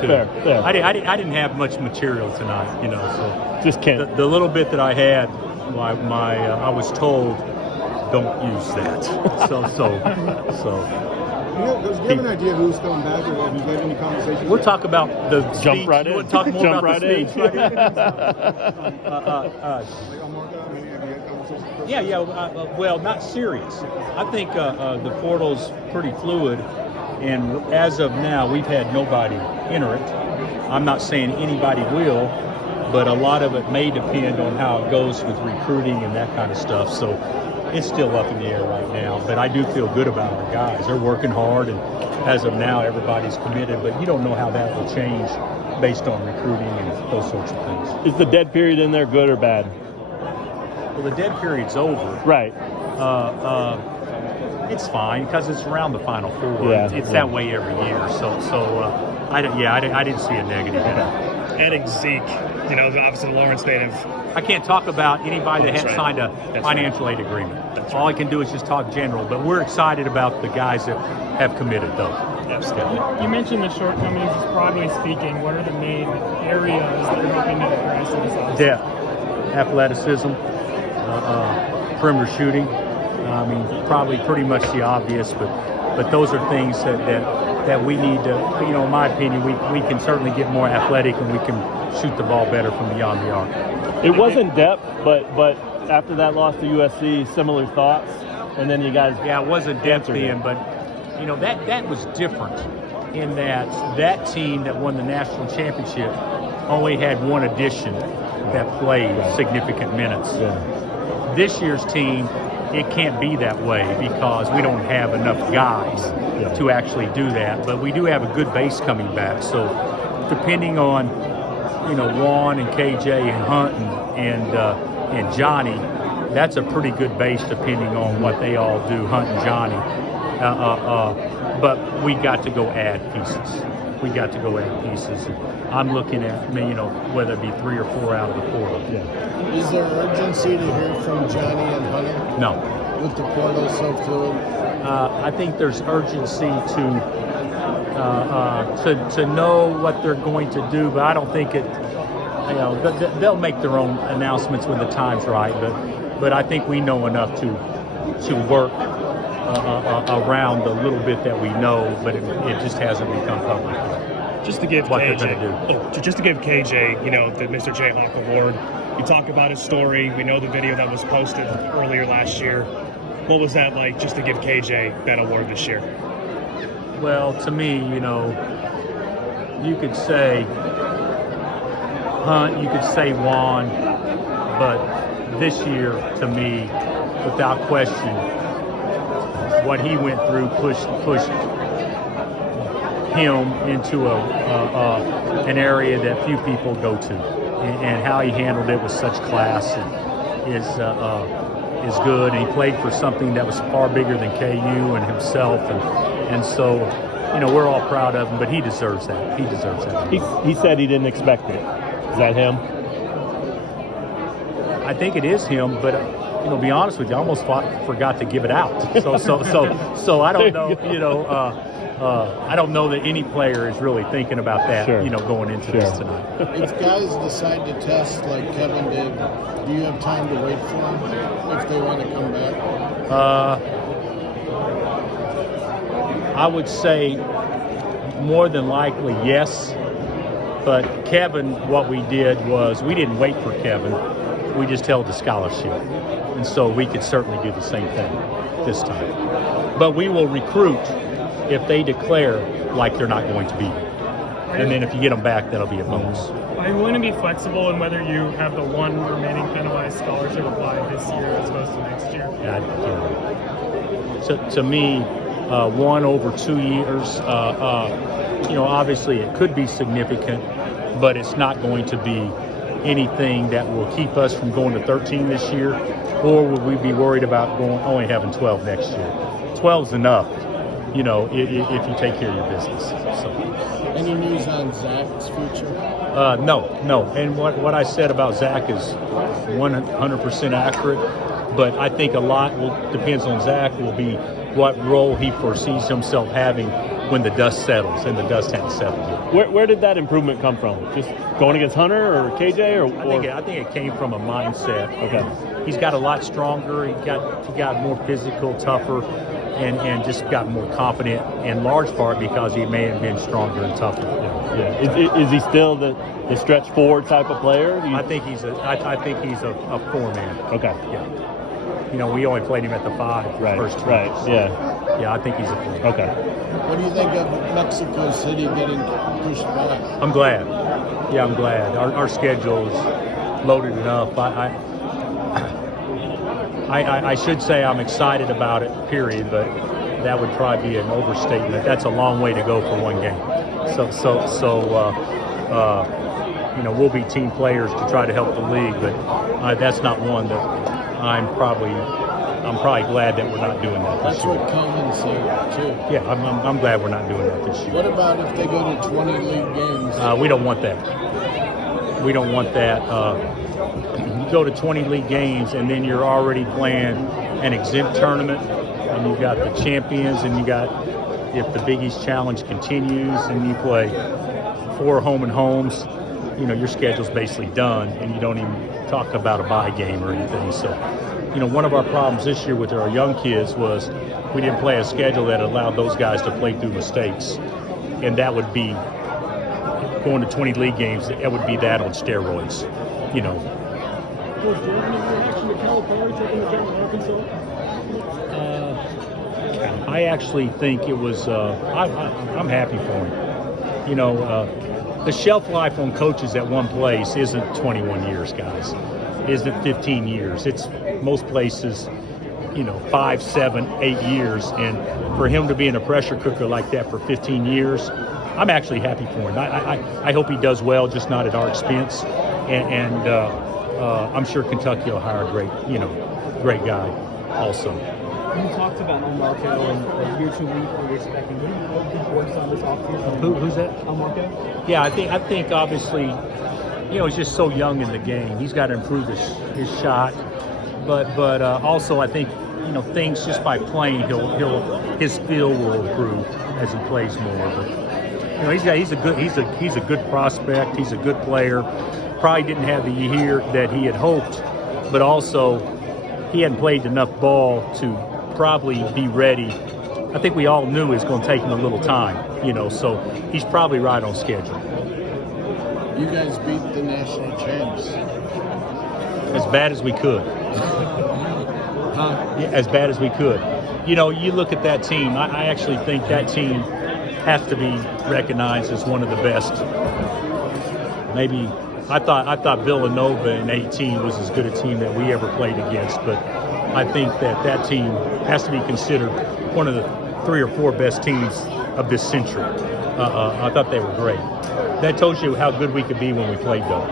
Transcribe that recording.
two. Fair. I didn't have much material tonight, so Just can't. The little bit that I had, I was told, don't use that. So. Does you have an idea who's coming back, or have you had any conversations? We'll talk about the Jump speech. right You in. want to talk more Jump about right the in. speech? Right Like on Marco, have you had conversations? Yeah. Well, not serious. I think the portal's pretty fluid, and as of now, we've had nobody enter it. I'm not saying anybody will, but a lot of it may depend on how it goes with recruiting and that kind of stuff. So it's still up in the air right now. But I do feel good about our guys. They're working hard, and as of now, everybody's committed. But you don't know how that will change based on recruiting and those sorts of things. Is the dead period in there good or bad? Well, the dead period's over. Right. It's fine because it's around the Final Four. Yeah, It's that way every year. So I didn't see a negative in it. Adding Zeke, obviously the Lawrence native. I can't talk about anybody that hasn't signed a That's financial aid agreement. That's All I can do is just talk general. But we're excited about the guys that have committed, though. Absolutely. You mentioned the shortcomings, just broadly speaking. What are the main areas that you're hoping to address in this offseason? Depth, athleticism, perimeter shooting. Probably pretty much the obvious, but those are things that we need to, in my opinion, we can certainly get more athletic and we can shoot the ball better from beyond the arc. It wasn't depth, but after that loss to USC, similar thoughts, and then you guys. Yeah, it wasn't depth then, but that was different in that team that won the national championship only had one addition that played significant minutes. Yeah. This year's team, it can't be that way because we don't have enough guys to actually do that. But we do have a good base coming back. So depending on, Juan and KJ and Hunt and Johnny, that's a pretty good base depending on what they all do, Hunt and Johnny. But we got to go add pieces. I'm looking at, whether it be 3 or 4 out of the portal. Yeah. Is there urgency to hear from Johnny and Hunter? No. With the portal so fluid? I think there's urgency to know what they're going to do, but I don't think it. They'll make their own announcements when the time's right. But I think we know enough to work around the little bit that we know, but it just hasn't become public yet. Just to give What KJ, they're gonna just to give KJ, the Mr. Jayhawk Award. You talk about his story. We know the video that was posted earlier last year. What was that like, just to give KJ that award this year? Well, to me, you could say Hunt, you could say Juan, but this year, to me, without question, what he went through pushed him into an area that few people go to, and how he handled it with such class is good. And he played for something that was far bigger than KU and himself, and so we're all proud of him. But he deserves that. He said he didn't expect it. Is that him? I think it is him, but to be honest with you, I almost forgot to give it out. So I don't know. I don't know that any player is really thinking about that. Sure. Going into this tonight. If guys decide to test like Kevin did, do you have time to wait for them if they want to come back? I would say more than likely yes. But Kevin, what we did was we didn't wait for Kevin. We just held the scholarship. And so we could certainly do the same thing this time. But we will recruit if they declare like they're not going to be. And then if you get them back, that'll be a bonus. Are you willing to be flexible in whether you have the one remaining penalized scholarship applied this year as opposed to next year? To me, 1 over 2 years, obviously it could be significant, but it's not going to be anything that will keep us from going to 13 this year, or will we be worried about only having 12 next year? 12's enough, if you take care of your business. So. Any news on Zach's future? No. And what I said about Zach is 100% accurate, but I think a lot depends on Zach will be what role he foresees himself having when the dust settles, and the dust hadn't settled yet. Where did that improvement come from? Just going against Hunter or KJ, or I think it came from a mindset. Okay. He's got a lot stronger. He got more physical, tougher, and just got more confident. In large part because he may have been stronger and tougher. Yeah. Is he still the stretch forward type of player? I think he's a 4-man. Okay. Yeah. You know, we only played him at the 5 Right. first two Right. weeks. Yeah. Yeah, I think he's a 4-man. Okay. What do you think of Mexico City getting pushed back? I'm glad. Yeah, I'm glad. Our schedule's loaded enough. I should say I'm excited about it, period, but that would probably be an overstatement. That's a long way to go for one game. You know, we'll be team players to try to help the league, but that's not one that I'm probably glad that we're not doing that this That's year. what Coleman said, too. Yeah, I'm glad we're not doing that this year. What about if they go to 20 league games? We don't want that. We don't want that. You go to 20 league games, and then you're already playing an exempt tournament, and you've got the champions, and you got, if the Big East Challenge continues, and you play 4 home and homes, you know, your schedule's basically done, and you don't even talk about a bye game or anything. So, you know, one of our problems this year with our young kids was we didn't play a schedule that allowed those guys to play through mistakes, and that would be going to 20 league games. It would be that on steroids, you know. Was there any reaction to Calipari taking the job in Arkansas? I actually think it was. I'm happy for him. You know, the shelf life on coaches at one place isn't 21 years, guys. It isn't 15 years. It's most places, you know, 5, 7, 8 years. And for him to be in a pressure cooker like that for 15 years, I'm actually happy for him. I hope he does well, just not at our expense. And I'm sure Kentucky will hire a great guy also. You talked about Marco and year 2 week where you're expecting him works on this offseason. Who's that? Marco? Yeah, I think obviously, you know, he's just so young in the game. He's got to improve his shot, but also I think, you know, things just by playing, his feel will improve as he plays more. But you know, he's a good prospect. He's a good player. Probably didn't have the year that he had hoped, but also he hadn't played enough ball to probably be ready. I think we all knew it was going to take him a little time, you know, so he's probably right on schedule. You guys beat the national champs. As bad as we could. Yeah, as bad as we could. You know, you look at that team, I actually think that team has to be recognized as one of the best. Maybe I thought Villanova in 18 was as good a team that we ever played against, but I think that team has to be considered one of the 3 or 4 best teams of this century. I thought they were great. That tells you how good we could be when we played, though.